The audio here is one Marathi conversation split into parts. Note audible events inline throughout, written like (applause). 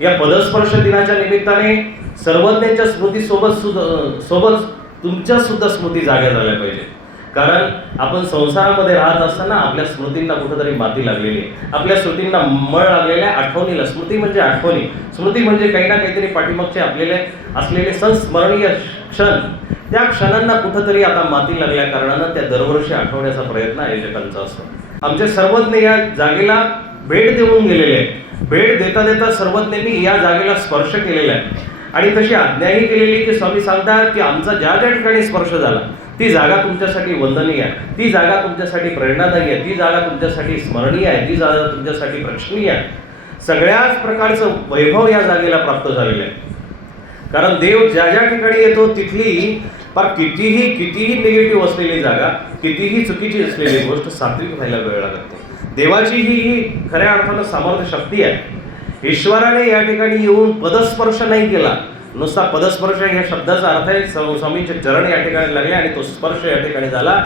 या पदस्पर्श दिनाच्या निमित्ताने सर्वज्ञांच्या स्मृती सोबत सुद्धा सोबत तुमच्या सुद्धा स्मृती जाग्या झाल्या पाहिजे. कारण आपण संसारामध्ये राहत असताना आपल्या स्मृतींना कुठेतरी माती लागलेली आहे. आपल्या स्मृतींना मळ लागलेल्या आठवणीला स्मृती म्हणजे आठवणी. स्मृती म्हणजे काही ना काहीतरी पाठीमागचे आपलेले असलेले संस्मरणीय क्षण. त्या क्षणांना कुठंतरी आता माती लागल्या कारणानं त्या दरवर्षी आठवण्याचा प्रयत्न आयोजकांचा असतो. आमचे सर्वज्ञ या जागेला भेट देऊन गेलेले आहेत. भेट देता देता सर्वज्ञांनी या जागेला स्पर्श केलेला आहे. आणि तशी आज्ञाही केलेली की स्वामी सांगतात की आमचा ज्या ज्या ठिकाणी स्पर्श झाला ती जागा तुमच्यासाठी वंदनीय आहे. ती जागा तुमच्यासाठी प्रेरणादायी आहे. ती जागा तुमच्यासाठी स्मरणीय आहे. ती जागा तुमच्यासाठी प्रश्नीय आहे. सगळ्याच प्रकारचं वैभव या जागेला प्राप्त झालेलं आहे. कारण देव ज्या ज्या ठिकाणी येतो तिथली पर कितीही कितीही निगेटिव्ह असलेली जागा कितीही चुकीची असलेली गोष्ट सात्विक व्हायला वेळ लागते देवाची ही ही खऱ्या अर्थानं सामर्थ्य शक्ती आहे. ईश्वराने या ठिकाणी येऊन पदस्पर्श नाही केला. नुसता पदस्पर्श या शब्दाचा अर्थ आहे स्व- स्वामींचे चरण या ठिकाणी लागले आणि तो स्पर्श या ठिकाणी झाला.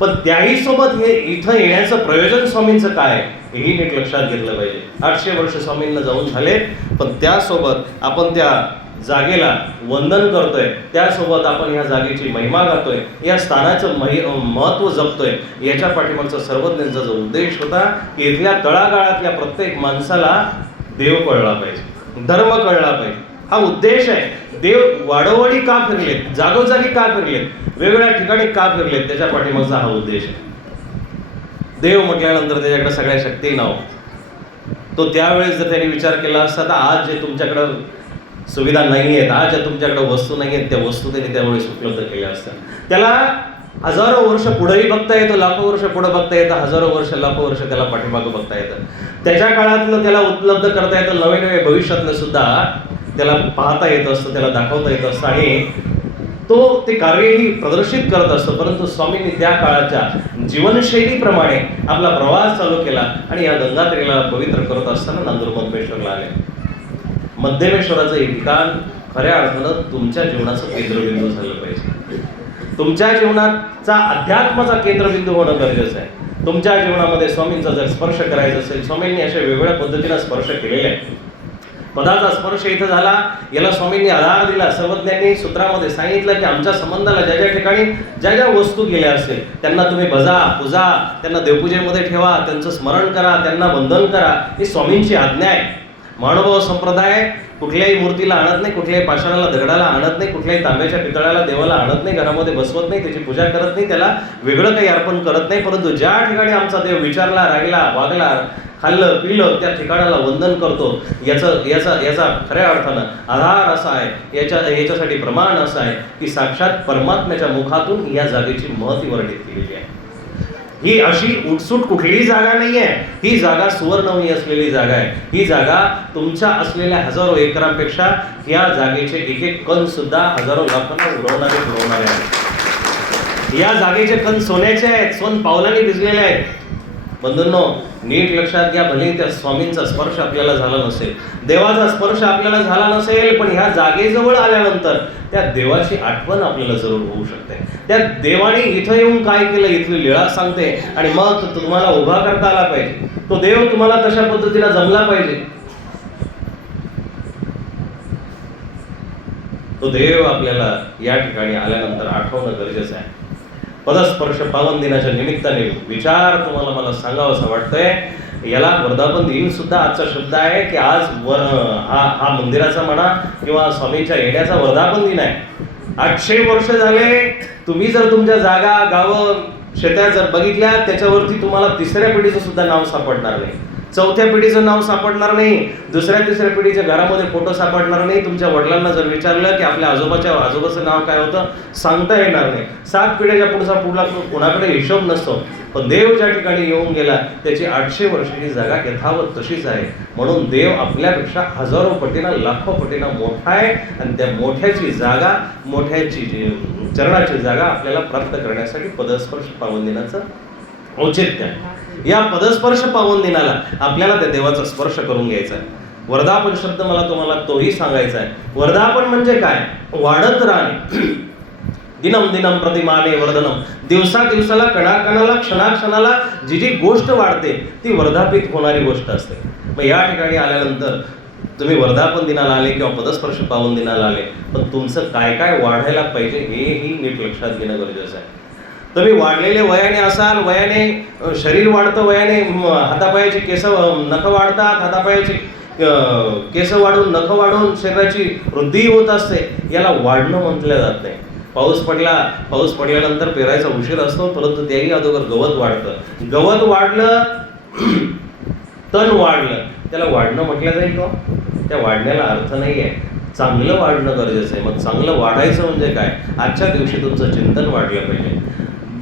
पण त्याही सोबत हे इथं येण्याचं प्रयोजन स्वामींचं काय आहे? हेही नीट लक्षात घेतलं पाहिजे. आठशे वर्ष स्वामींना जाऊन झाले पण त्यासोबत आपण त्या जागेला वंदन करतोय. त्यासोबत आपण या जागेची महिमा गातोय. या स्थानाचं महि महत्त्व जपतोय. याच्या पाठीमागचा सर्वज्ञांचा जो उद्देश होता की इथल्या तळागाळातल्या प्रत्येक माणसाला देव कळला पाहिजे. धर्म कळला पाहिजे. हा उद्देश आहे. देव वाडोवाडी का फिरलेत? जागोजागी का फिरलेत? वेगवेगळ्या ठिकाणी का फिरलेत? त्याच्या पाठीमागचा हा उद्देश आहे. देव म्हटल्यानंतर त्याच्याकडे सगळ्या शक्ती नाव. तो त्यावेळेस जर त्यांनी विचार केला असता तर आज जे तुमच्याकडं सुविधा नाही आहेत आज ज्या तुमच्याकडे वस्तू नाही आहेत त्या वस्तू त्यांनी त्यावेळेस उपलब्ध केल्या असतात त्याला हजारो वर्ष पुढेही बघता येतं लाखो वर्ष पुढे बघता येतं हजारो वर्ष लाखो वर्ष त्याला पाठीमागं बघता येतं. त्याच्या काळातलं त्याला उपलब्ध करता येतं नवे नवे भविष्यातलं सुद्धा त्याला पाहता येत असतं त्याला दाखवता येत असतं आणि तो ते कार्यही प्रदर्शित करत असतो. परंतु स्वामींनी त्या काळाच्या जीवनशैलीप्रमाणे आपला प्रवास चालू केला आणि या गंगात्रीला पवित्र करत असताना नांदूर मधमेश्वरला आले मध्यमेश्वराचं हे ठिकाण खऱ्या अर्थानं तुमच्या जीवनाचं केंद्रबिंदू झालं पाहिजे. तुमच्या जीवनाचा अध्यात्माचा केंद्रबिंदू होणं गरजेचं आहे. तुमच्या जीवनामध्ये स्वामींचा जर स्पर्श करायचा असेल स्वामींनी अशा वेगवेगळ्या पद्धतीनं स्पर्श केलेले आहे. पदाचा स्पर्श इथं झाला याला स्वामींनी आधार दिला. सर्वज्ञांनी सूत्रामध्ये सांगितलं की आमच्या संबंधाला ज्या ज्या ठिकाणी ज्या ज्या वस्तू गेल्या असेल त्यांना तुम्ही भजा पूजा त्यांना देवपूजेमध्ये ठेवा त्यांचं स्मरण करा त्यांना वंदन करा. ही स्वामींची आज्ञा आहे. महानुभाव संप्रदाय कुठल्याही मूर्तीला आणत नाही कुठल्याही पाषाणाला दगडाला आणत नाही कुठल्याही तांब्याच्या पितळाला देवाला आणत नाही घरामध्ये बसवत नाही त्याची पूजा करत नाही त्याला वेगळं काही अर्पण करत नाही परंतु ज्या ठिकाणी आमचा देव विचारला रागला वागला खाल्लं पिलं त्या ठिकाणाला वंदन करतो याचं याचा याचा खऱ्या अर्थानं आधार असा आहे याच्या याच्यासाठी प्रमाण असं आहे की साक्षात परमात्म्याच्या मुखातून या जागेची महती वर्णित केलेली आहे. ही अशी उठसूट कुठलीही जागा नाही आहे ही जागा सुवर्णमयी असलेली जागा आहे. ही जागा तुमच्या असलेल्या हजारो एकरांपेक्षा या जागेचे एक एक कण सुद्धा हजारो लाखांना उडवणारे उडवणारे आहेत. या जागेचे कण सोन्याचे आहेत सोन पावलाने भिजलेले आहेत. बंधूंनो नीट लक्षात घ्या भले त्या स्वामींचा स्पर्श आपल्याला झाला नसेल. देवाचा स्पर्श आपल्याला झाला नसेल पण ह्या जागेजवळ आल्यानंतर त्या देवाची आठवण आपल्याला जरूर होऊ शकते. त्या देवाने इथं येऊन काय केलं? इथली लीळा सांगते. आणि मग तुम्हाला उभा करता आला पाहिजे. तो देव तुम्हाला तशा पद्धतीने जमला पाहिजे. तो देव आपल्याला या ठिकाणी आल्यानंतर आठवणं गरजेचं आहे. पदस्पर्श पावन दिनाच्या निमित्ताने विचार तुम्हाला मला सांगावासा वाटतंय. याला वर्धापन दिन सुद्धा आजचा शब्द आहे की आज वर हा हा मंदिराचा म्हणा किंवा स्वामींच्या येण्याचा वर्धापन दिन आहे. आठशे वर्ष झाले तुम्ही जर तुमच्या जागा गावं शेतात जर बघितल्या त्याच्यावरती तुम्हाला तिसऱ्या पिढीचं सुद्धा नाव सापडणार नाही. चौथ्या पिढीचं नाव सापडणार नाही दुसऱ्या तिसऱ्या पिढीच्या घरामध्ये फोटो सापडणार नाही. तुमच्या वडिलांना जर विचारलं की आपल्या आजोबाच्या आजोबाचं नाव काय होतं सांगता येणार नाही. सात पिढ्याच्या पुढचा पुढला कोणाकडे हिशोब नसतो. पण देव ज्या ठिकाणी येऊन गेला त्याची आठशे वर्षाची जागा यथावत तशीच आहे. म्हणून देव आपल्यापेक्षा हजारो पटीनं लाखो पटीनं मोठा आहे आणि त्या मोठ्याची जागा मोठ्याची चरणाची जागा आपल्याला प्राप्त करण्यासाठी पदस्पर्श पावन दिनाचं औचित्य. आहे या पदस्पर्श पावन दिनाला आपल्याला त्या देवाचा स्पर्श करून घ्यायचा आहे. वर्धापन शब्द मला तुम्हाला तोही सांगायचा आहे. वर्धापन म्हणजे काय? वाढत राहणे. (clears throat) दिनम दिनम प्रतिमाने वर्धनम. दिवसा दिवसाला कणाकणाला क्षणाक्षणाला जी जी गोष्ट वाढते ती वर्धापित होणारी गोष्ट असते. मग या ठिकाणी आल्यानंतर तुम्ही वर्धापन दिनाला आले किंवा पदस्पर्श पावन दिनाला आले पण तुमचं काय काय वाढायला पाहिजे हेही नीट लक्षात घेणं गरजेचं आहे. तुम्ही वाढलेले वयाने असाल वयाने शरीर वाढतं वयाने म, हातापायाची केस नख वाढतात हातापायाची केस वाढून नख वाढून शरीराची वृद्धी होत असते याला वाढणं म्हटलं जात नाही. पाऊस पडला पाऊस पडल्यानंतर पेरायचा उशीर असतो परंतु त्याही अगोदर गवत वाढतं. गवत वाढलं (clears throat) तण वाढलं त्याला वाढणं म्हटलं जाईल का? त्या वाढण्याला अर्थ नाही आहे. चांगलं वाढणं गरजेचं आहे. मग चांगलं वाढायचं म्हणजे काय? आजच्या दिवशी तुमचं चिंतन वाढलं पाहिजे.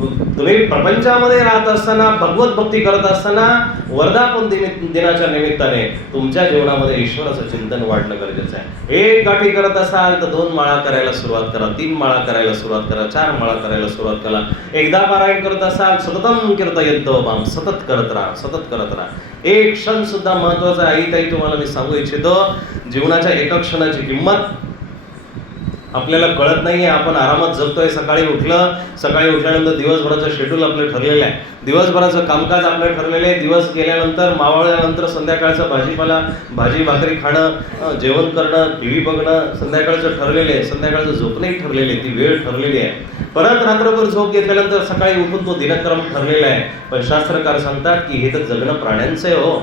तुम्ही प्रपंचामध्ये राहत असताना भगवत भक्ती करत असताना वर्धापन दिन- दिनाच्या निमित्ताने तुमच्या जीवनामध्ये ईश्वराचं चिंतन वाढणं गरजेचं आहे. एक गाठी करत असाल तर दोन माळा करायला सुरुवात करा तीन माळा करायला सुरुवात करा चार माळा करायला सुरुवात करा. एकदा पारायण करत असाल सततम कीर्तयंतो बाम सतत करत राहा सतत करत राहा. एक क्षण सुद्धा महत्त्वाचा आहे. ताई तुम्हाला मी सांगू इच्छितो जीवनाच्या एका क्षणाची किंमत आपल्याला कळत नाही आहे आपण आरामात जगतोय. सकाळी उठलं सकाळी उठल्यानंतर दिवसभराचं शेड्यूल आपलं ठरलेलं आहे. दिवसभराचं कामकाज आपलं ठरलेलं आहे. दिवस गेल्यानंतर मावळल्यानंतर संध्याकाळचं भाजीपाला भाजी भाकरी खाणं जेवण करणं टी व्ही बघणं संध्याकाळचं ठरलेलं आहे. संध्याकाळचं झोपणंही ठरलेलं आहे ती वेळ ठरलेली आहे. परत रात्रभर झोप घेतल्यानंतर सकाळी उठून तो दिनक्रम ठरलेला आहे. पण शास्त्रकार सांगतात की हे तर जगणं प्राण्यांचं आहे हो.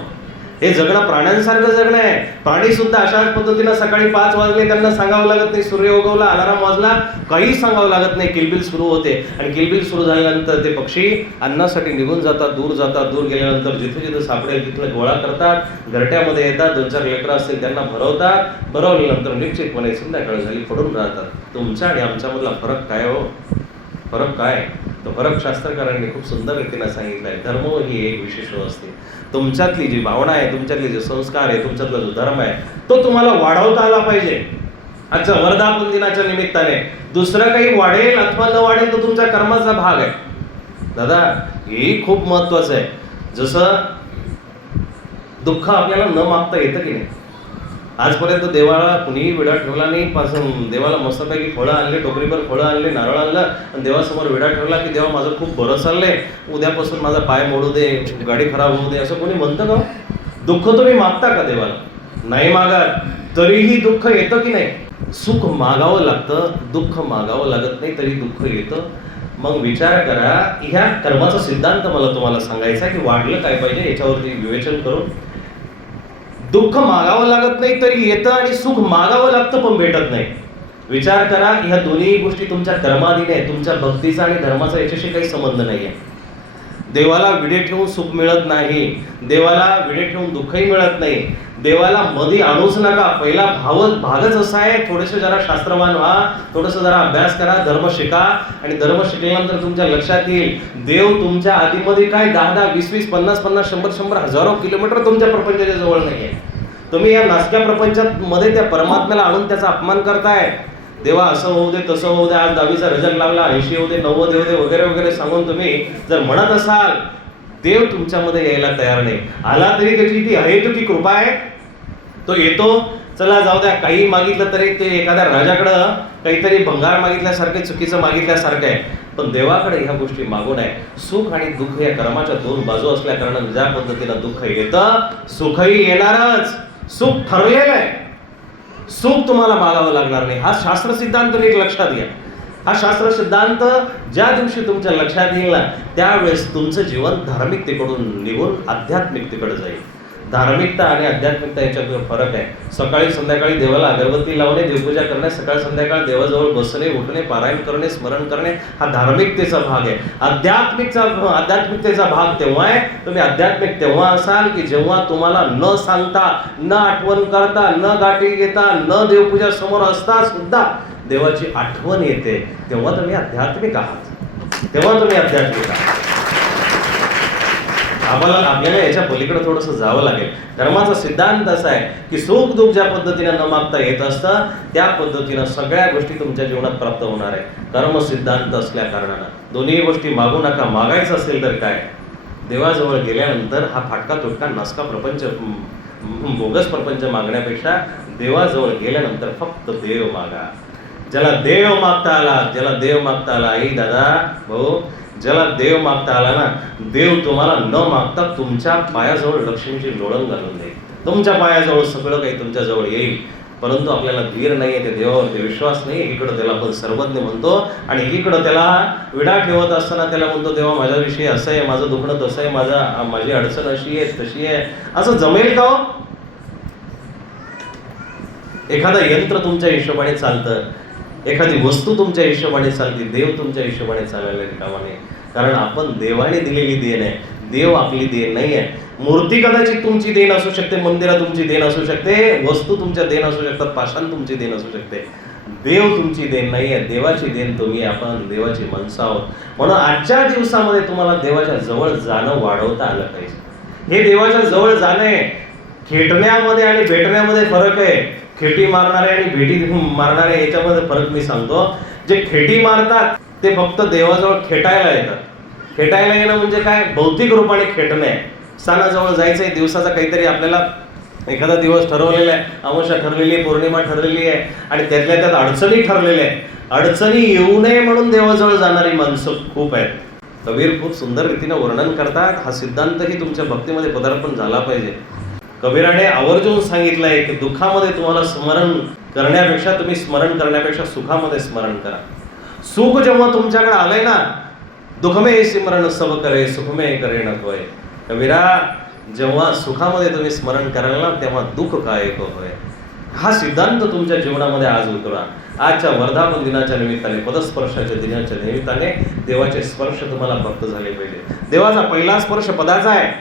हे जगणं प्राण्यांसारखं जगणं आहे. प्राणी सुद्धा अशाच पद्धतीनं सकाळी पाच वाजले त्यांना सांगावं लागत नाही. सूर्य उगवला अलाराम वाजला काही सांगावं लागत नाही. किलबिल सुरू होते. आणि किलबिल सुरू झाल्यानंतर ते पक्षी अन्नासाठी निघून जातात दूर जातात. दूर गेल्यानंतर जिथे जिथे सापडेल तिथलं गोळा करतात. घरट्यामध्ये येतात. दोन चार लेकरं असतील त्यांना भरवतात. भरवल्यानंतर निश्चितपणे संध्याकाळ झाली पडून राहतात. तुमचा आणि आमच्यामधला फरक काय हो? फरक काय? तो फरक शास्त्रकारांनी खूप सुंदर रीतीनं सांगितलं आहे. धर्म ही एक विशेष असते तुमच्यातली जी भावना आहे तुमच्यातले जे संस्कार आहे तुमच्यातला जो धर्म आहे तो तुम्हाला वाढवता आला पाहिजे. आजच्या वर्धापन दिनाच्या निमित्ताने. दुसरं काही वाढेल अथवा न वाढेल तो तुमच्या कर्माचा भाग आहे. दादा हे खूप महत्वाचं आहे. जसं दुःख आपल्याला न मागता येतं की नाही? आजपर्यंत देवाला कुणीही विडा ठेवला नाही. पासून देवाला मस्तपैकी फळं आणले टोकरीभर फळं आणले नारळ आणलं आणि देवासमोर विडा ठेवला की देवा माझं खूप बरं चाललंय. उद्यापासून माझा पाय मोडू दे गाडी खराब होऊ दे असं कोणी म्हणतं का हो? दुःख तुम्ही मागता का देवाला? नाही मागा तरीही दुःख येतं की नाही? सुख मागावं लागतं दुःख मागावं लागत नाही तरी दुःख येतं. मग विचार करा ह्या कर्माचा सिद्धांत मला तुम्हाला सांगायचा की वाढलं काय पाहिजे याच्यावरती विवेचन करून. दुःख मागावं लागत नाही तरी येतं आणि सुख मागावं लागतं पण भेटत नाही. विचार करा ह्या दोन्ही गोष्टी तुमच्या कर्माधीन आहे तुमच्या भक्तीचा आणि धर्माचा याच्याशी काही संबंध नाही आहे देवाला विडे ठेवून सुख मिळत नाही. देवाला विडे ठेवून दुःखही मिळत नाही. देवाला मध्ये आणूच नका. पहिला भाव भागच असा आहे. थोडेसे जरा शास्त्रवान व्हा. थोडंसं जरा अभ्यास करा. धर्म शिका. आणि धर्म शिकल्यानंतर तुमच्या लक्षात येईल. देव तुमच्या आधीमध्ये काय दहा दहा वीस वीस पन्नास पन्नास शंभर शंभर हजारो किलोमीटर तुमच्या प्रपंचाच्या जवळ नाही आहे तुम्ही या नासक्या प्रपंचात मध्ये त्या परमात्म्याला आणून त्याचा अपमान करताय. देवा असं होऊ दे तसं होऊ दे. आज दहावीचा रिझल्ट लागला ऐंशी होऊ दे नव्वद होऊ दे वगैरे वगैरे सांगून तुम्ही जर म्हणत असाल देव तुमच्यामध्ये यायला तयार नाही. आला तरी त्याची ती आहे तो ती कृपा आहे. तो येतो. चला जाऊ द्या. काही मागितलं तरी ते एखाद्या राजाकडं काहीतरी भंगार मागितल्यासारखं चुकीचं मागितल्यासारखं आहे. पण देवाकडे ह्या गोष्टी मागून आहे. सुख आणि दुःख या कर्माच्या दोन बाजू असल्या कारण ज्या पद्धतीनं दुःख येतं सुखही येणारच. सुख ठरलेलं आहे. सुख तुम्हाला मागावं लागणार नाही. हा शास्त्र सिद्धांत एक लक्षात घ्या. हा शास्त्र सिद्धांत ज्या दिवशी तुमच्या लक्षात येईल ना त्यावेळेस तुमचं जीवन धार्मिकतेकडून निघून आध्यात्मिकतेकडे जाईल. धार्मिकता आणि आध्यात्मिकता याच्यात फरक आहे. सकाळी संध्याकाळी देवाला अगरबत्ती लावणे देवपूजा करणे सकाळ संध्याकाळ देवाजवळ बसणे उठणे पारायण करणे स्मरण करणे हा धार्मिकतेचा भाग आहे. आध्यात्मिकचा आध्यात्मिकतेचा भाग तेव्हा आहे. तुम्ही आध्यात्मिक तेव्हा असाल की जेव्हा तुम्हाला न सांगता न आठवण करता न गाठी घेता न देवपूजा समोर असता सुद्धा देवाची आठवण येते तेव्हा तुम्ही आध्यात्मिक आहात. तेव्हा तुम्ही आध्यात्मिक आहात. आम्हाला आपल्याला याच्या पलीकडे थोडंसं जावं लागेल. धर्माचा सिद्धांत असा आहे की सुख दुःख ज्या पद्धतीनं न मागता येत असतं त्या पद्धतीनं सगळ्या गोष्टी तुमच्या जीवनात प्राप्त होणार आहे कर्म सिद्धांत असल्या कारणानं. दोन्ही गोष्टी मागू नका. मागायचं असेल तर काय? देवाजवळ गेल्यानंतर हा फाटका तुटका नासका प्रपंच बोगस प्रपंच मागण्यापेक्षा देवाजवळ गेल्यानंतर फक्त देव मागा. ज्याला देव मागता आला ज्याला देव मागता आला आई दादा भाऊ ज्याला देव मागता आला ना देव तुम्हाला न मागता तुमच्या पायाजवळ लक्ष्मीची लोळण घालून देईल. तुमच्या पायाजवळ सगळं काही तुमच्याजवळ येईल. परंतु आपल्याला धीर नाही आहे ते देवावरती विश्वास नाही एकीकडं त्याला आपण सर्वज्ञ म्हणतो आणि एकीकडं त्याला विडा ठेवत असताना त्याला म्हणतो देवा माझ्याविषयी असं आहे माझं दुखणं तसं आहे माझा माझी अडचण अशी आहे तशी आहे. असं जमेल का हो? एखादं यंत्र तुमच्या हिशोबाने चालतं. एखादी वस्तू तुमच्या हिशोबाने चालते देव तुमच्या हिशोबाने चालायला कामा कारण आपण देवाने दिलेली देण आहे. देव आपली देण नाही आहे. मूर्ती कदाचित तुमची देण असू शकते मंदिरा तुमची देण असू शकते वस्तू तुमच्या देण असू शकतात पाषाण तुमची देण असू शकते. देव तुमची देण नाही आहे. देवाची देण तुम्ही आपण देवाची माणसं आहोत. म्हणून आजच्या दिवसामध्ये तुम्हाला देवाच्या जवळ जाणं वाढवता आलं पाहिजे. हे देवाच्या जवळ जाणे खेटण्यामध्ये आणि भेटण्यामध्ये फरक आहे. खेटी मारणारे आणि भेटी मारणारे याच्यामध्ये फरक मी सांगतो. जे खेटी मारतात ते फक्त देवाजवळ खेटायला येतात. खेटायला येणं म्हणजे काय? भौतिक रूपाने खेटणे जायचं जायचंय दिवसाचा काहीतरी आपल्याला एखादा दिवस ठरवलेला आहे. अमावस्या ठरलेली आहे पौर्णिमा ठरलेली आहे. आणि त्यातल्या त्यात अडचणी ठरलेल्या आहेत. अडचणी येऊ नये म्हणून देवाजवळ जाणारी माणसं खूप आहेत. कबीर खूप सुंदर रीतीने वर्णन करतात. हा सिद्धांतही तुमच्या भक्तीमध्ये पदार्पण झाला पाहिजे. कबीराने आवर्जून सांगितलंय की दुःखामध्ये तुम्हाला स्मरण करण्यापेक्षा तुम्ही स्मरण करण्यापेक्षा सुखामध्ये स्मरण करा. सुख जेव्हा तुमच्याकडे आलंय ना दुःखमे स्मरण सब करे सुखमे करे नकोय कबीरा जेव्हा सुखामध्ये तुम्ही स्मरण कराल ना तेव्हा दुःख काय एक होय. हा सिद्धांत तुमच्या जीवनामध्ये आज उतरा आजच्या वर्धापन दिनाच्या निमित्ताने पदस्पर्शाच्या दिनाच्या निमित्ताने देवाचे स्पर्श तुम्हाला प्राप्त झाले पाहिजे. देवाचा पहिला स्पर्श पदाचा आहे.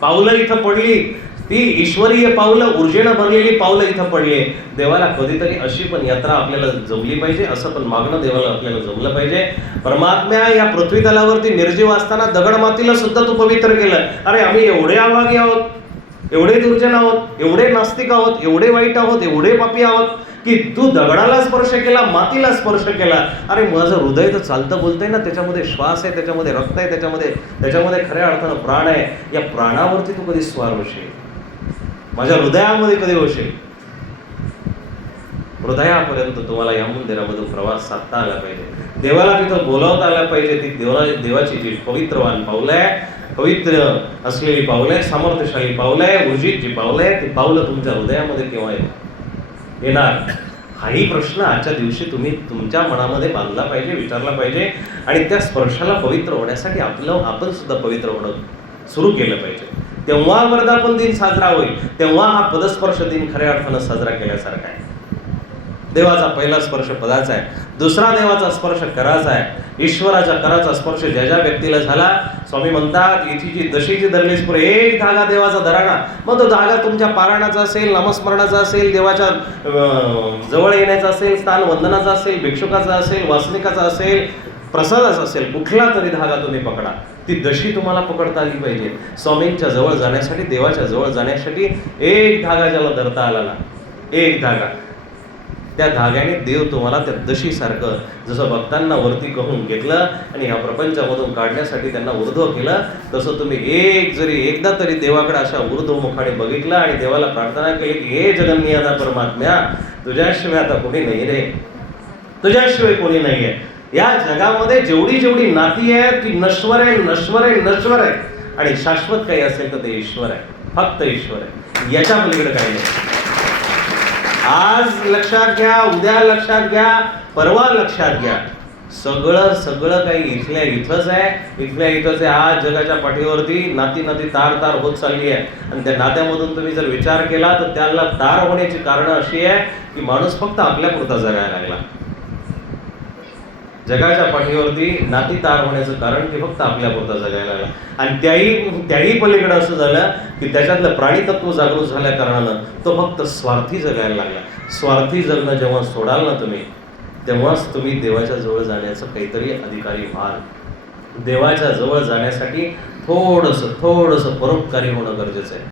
पावलं इथं पडली ती ईश्वरीय पावलं ऊर्जेनं भरलेली पावलं इथं पडली आहे. देवाला कधीतरी अशी पण यात्रा आपल्याला जमली पाहिजे असं पण मागणं देवाला आपल्याला जमलं पाहिजे. परमात्म्या या पृथ्वी तलावरती निर्जीव असताना दगड मातीला सुद्धा तू पवित्र केलं. अरे आम्ही एवढे आभागी आहोत एवढे दुर्जन आहोत एवढे नास्तिक आहोत एवढे वाईट आहोत एवढे पापी आहोत की तू दगडाला स्पर्श केला मातीला स्पर्श केला. अरे माझं हृदय तर चालतं बोलतंय ना त्याच्यामध्ये श्वास आहे त्याच्यामध्ये रक्त आहे त्याच्यामध्ये त्याच्यामध्ये खऱ्या अर्थानं प्राण आहे. या प्राणावरती तू कधी स्वार होशील माझ्या हृदयामध्ये कधी होशील हृदयापर्यंत तुम्हाला या मंदिरामधून प्रवास साधता आला पाहिजे. देवाला तिथं बोलावता आला पाहिजे. ती देवा देवाची जी पवित्रवान पावलं आहे पवित्र असलेली पावलं आहे सामर्थ्यशाली पावलं आहे ऊर्जित जी पावलं आहे ती पावलं तुमच्या हृदयामध्ये केव्हा येणार. हाही प्रश्न आजच्या दिवशी तुम्ही तुमच्या मनामध्ये बांधला पाहिजे विचारला पाहिजे आणि त्या स्पर्शाला पवित्र होण्यासाठी आपलं आपण सुद्धा पवित्र होणं सुरू केलं पाहिजे. तेव्हा वर्धापन दिन साजरा होईल तेव्हा हा पदस्पर्श दिन खऱ्या अर्थानं साजरा केल्यासारखा आहे. देवाचा पहिला स्पर्श पदाचा आहे. दुसरा देवाचा स्पर्श कराचा आहे. ईश्वराच्या कराचा स्पर्श ज्या ज्या व्यक्तीला झाला स्वामी म्हणतात इथीची दशीची धरलीच पुरे एक धागा देवाचा धराणा. मग तो धागा तुमच्या पारायणाचा असेल नामस्मरणाचा असेल देवाच्या जवळ येण्याचा असेल स्थान वंदनाचा असेल भिक्षुकाचा असेल वासनिकाचा असेल प्रसादाचा असेल कुठला तरी धागा तुम्ही पकडा. ती दशी तुम्हाला पकडता आली पाहिजे. स्वामींच्या जवळ जाण्यासाठी देवाच्या जवळ जाण्यासाठी एक धागा ज्याला धरता आला ना एक धागा. त्या धाग्याने देव तुम्हाला त्या दशीसारखं जसं भक्तांना वरती कहून घेतलं आणि ह्या प्रपंचामधून काढण्यासाठी त्यांना ऊर्ध्व केलं तसं तुम्ही एक जरी एकदा तरी देवाकडे अशा ऊर्ध्वमुखाने बघितलं आणि देवाला प्रार्थना केली की हे जगन्नियादा परमात्म्या तुझ्याशिवाय आता कोणी नाही रे. तुझ्याशिवाय कोणी नाही आहे. या जगामध्ये जेवढी जेवढी नाती आहे ती नश्वर आहे नश्वर आहे नश्वर आहे. आणि शाश्वत काही असेल तर ते ईश्वर आहे. फक्त ईश्वर आहे. याच्या पलीकडे काही नाही. आज लक्षात घ्या उद्या लक्षात घ्या परवा लक्षात घ्या. सगळं सगळं काही इथल्या इथंच आहे. इथल्या इथंच आहे. आज जगाच्या पाठीवरती नाती नाती तार तार होत चालली आहे. आणि त्या नात्यामधून तुम्ही जर विचार केला तर त्याला तार होण्याची कारणं अशी आहे की माणूस फक्त आपल्या पुरता जगायला लागला. जगाच्या पाठीवरती नाती तार होण्याचं कारण ते फक्त आपल्या पुरता जगायला लागला. आणि त्याही त्याही पलीकडं असं झालं की त्याच्यातलं प्राणी तत्व जागृत झाल्या कारणानं तो फक्त स्वार्थी जगायला लागला. स्वार्थी जगणं जेव्हा सोडाल ना तुम्ही तेव्हाच तुम्ही देवाच्या जवळ जाण्याचं काहीतरी अधिकारी व्हाल. देवाच्या जवळ जाण्यासाठी थोडंसं थोडंसं परोपकारी होणं गरजेचं आहे.